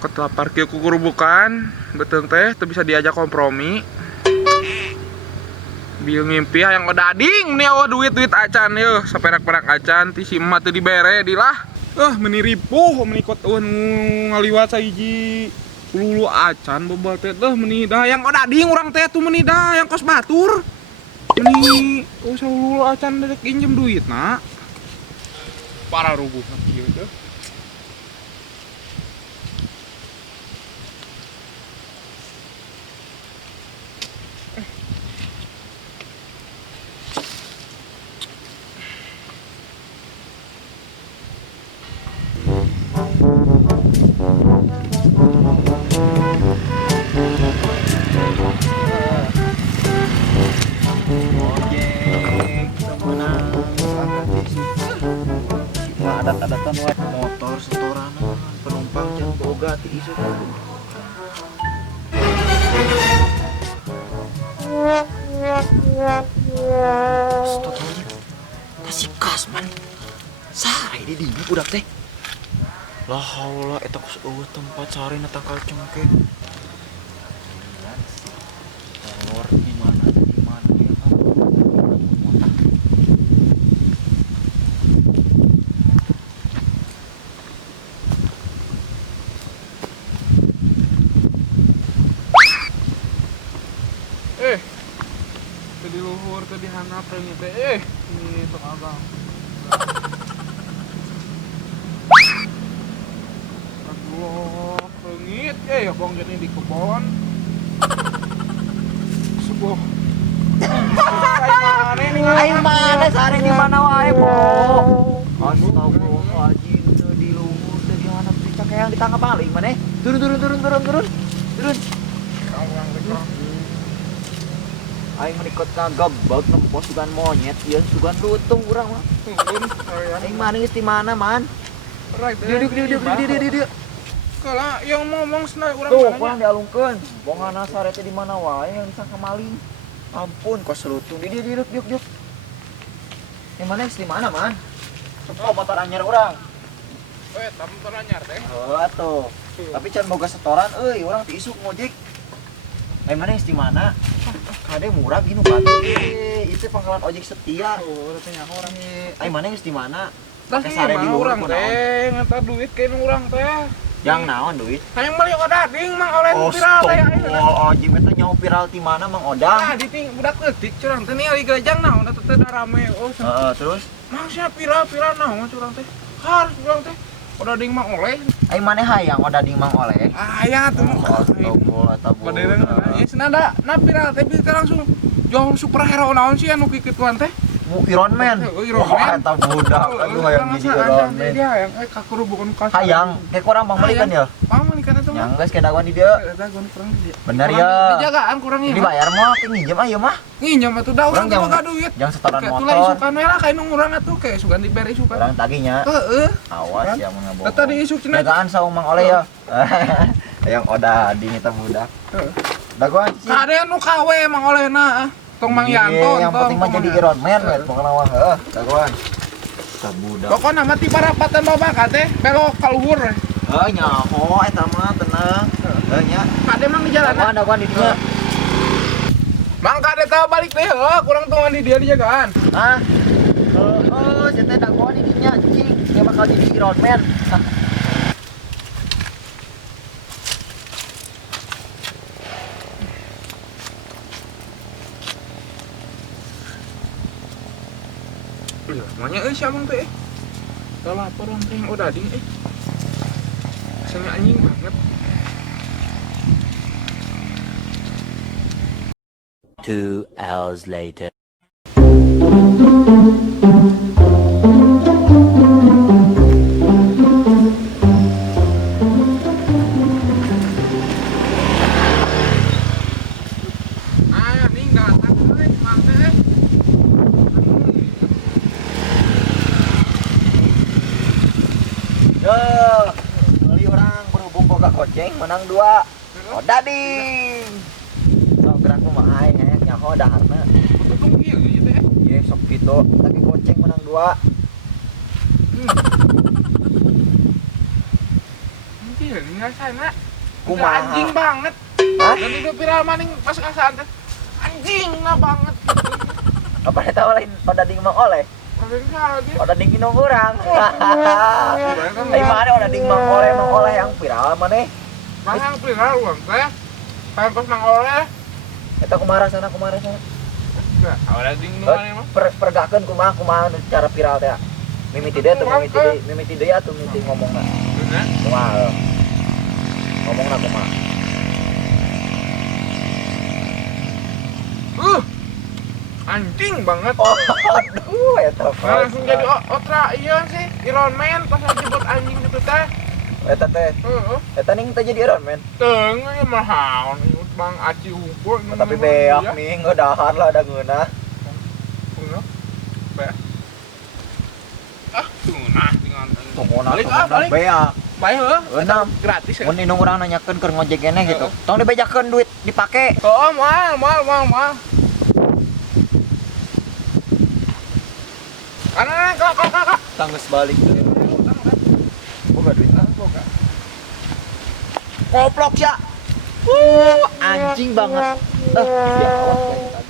Ketua parkir kukurubukan betul teh tuh bisa diajak kompromi. Bil ngimpi yang udah ading nih duit acan yeuh saperak-perak acan ti si emak teu dibere dilah. Meni ripuh meni kot ngaliwat sahiji ulu acan bobal teh meni dah yang udah ading urang teh tuh meni dah yang kos batur. Meni usah ulu acan dedek injem duit nak. Parah rubuh kieu teh. Adat-adatan wae motor setoranan penumpang can boga ti isu Astagfirullahaladzim. Tasik kasman. Sare di dinya budak teh. La haula eta kos eueuh tempat sarena tangkal cengkeh. Telur di mana ya kamu? Ke di luhur ke di handap reungit teh ini tok abang. Aduh, reungit abang jadi di kebon. Sebuah Aing mana sare di mana wae, Po? Astagfirullahaladzim, teu di luhur teu di handap teh cakeang ditangkap maling maneh. Turun. Aing menikot kagebeg nempos sugan monyet, ieu sugan lutung urang mah. Aing mana geus di mana, Man? Duduk. Kala yang ngomong senai urang Tuh, mana kurang dialungkeun. Bongana sare teh di mana wae yang disangka maling. Ampun, kos lutung. Duduk. Yang mana geus di mana, Man? Oh, motor anyar urang. motor anyar teh. Oh, atuh. Tapi can boga setoran euy, urang ti isuk ngojek. Yang mana geus di mana? Kade murah gini batu itu pangkalan ojek setia. Oh, tanya orang. Aing mana geus di mana? Tah Sare di luhur urang teh, ngata duit ke urang teh. Yang naon duit? Hayang beli odading mang oleh viral teh aing. Oh, Jim eta nyaho viral ti mana Mang Odang? Nah, di ting budak leutik curang teh ningali gerejang naon eta teh rame. Oh, Terus maksudnya viral naon curang teh. Harus curang teh. Odading mang oleh. aing maneh hayang odading Mang Oleh. Aya tuh. Astagfirullah eta Padahal ya senada na viral teh bisa langsung jual superhero naon sih anu kikituan teh. Iron Man. Iron Man. Eta budak aduh hayang jadi Iron Man. Dia hayang kakuru bukan kas. Hayang, kayak kurang Bang balikan ya. Pang balikan eta mah. Yang geus ke daguan di dieu. Eta gon kurang dia. Bener ya. Dijagaan kurang ieu. Dibayar mah ke nginjem aja mah. Nginjem atuh da urang teh Urang boga duit. Yang setoran Kayak motor. tulah isukan we lah ka nu urang atuh kayak sugan dibere isukan. Urang tagihnya. Heeh. Awas ya mun ngabohong. Eta diisuk cenah. Jagaan saung Mang Oleh ya. Yang odading eta budak. Heeh. Daguan sih. Kade anu kawe Mang Olehna. Tong Mang Yanto. Yang penting mah jadi Iron Man we pokona mah heuh, daguan. Sabudak. Pokona mah ti barapatan babakan teh belok ka luhur. Nyaho eta mah tenang. Nya. Kade mang di jalan. Daguan di dinya. Mang kade teh balik teh heuh, kurang tuangan di dia dijagaan. Hah? Si teh daguan di dinya cing. Dia bakal jadi Iron Man. Iya, makanya siapa teh? Udah lapar orang teh yang udah ding Rasanya anjing banget. 2 hours later. Ning datang mang teh. Beli orang berhubung boga goceng menang 2. Odading. Sok gerak kumaha aing nyaho daharna. Tutung kieu gitu teh. Ye sok kitu, tapi goceng menang 2. Nanti Iya, ngerasain Kumaha? anjing banget. Hah? Dan itu viral maning pas ngasaan teh. Anjing nah banget. Apa eta lain pada ding mang oleh? Paling lagi. Pada ding inung urang. Ai mana pada ding mang oleh yang viral maneh. Mang viral uang teh. Kayak pas mang oleh. Eta kumaha sana. Nah, awalnya ding nu mah. Pergakeun kumaha cara viral teh. Mimiti deui atuh mimiti ngomongna. Bener. Kumaha? Ngomongna kumaha? Anjing banget. Oh, aduh, eta Nah, langsung jadi otra iya sih Iron Man pas lagi buat anjing gitu teh. eta teh. Heeh. Eta ning teh jadi Iron Man. Teung ya mahal nih Bang Aci ukur Tapi beak nih ngeudahan lah ada geuna. Bener. Beak. Ah, tunah dengan Tunguna Balik, balik. beak. bae heuh. Eunam. Gratis ya. Mun indung urang nanyakeun keur ngojek keneh gitu. Tong dibejakeun duit dipake. Oh, mal. Kanan, kak. Tangges balik. Boga duit Boga. Goblok ya. Anjing banget. Ya, awas, guys.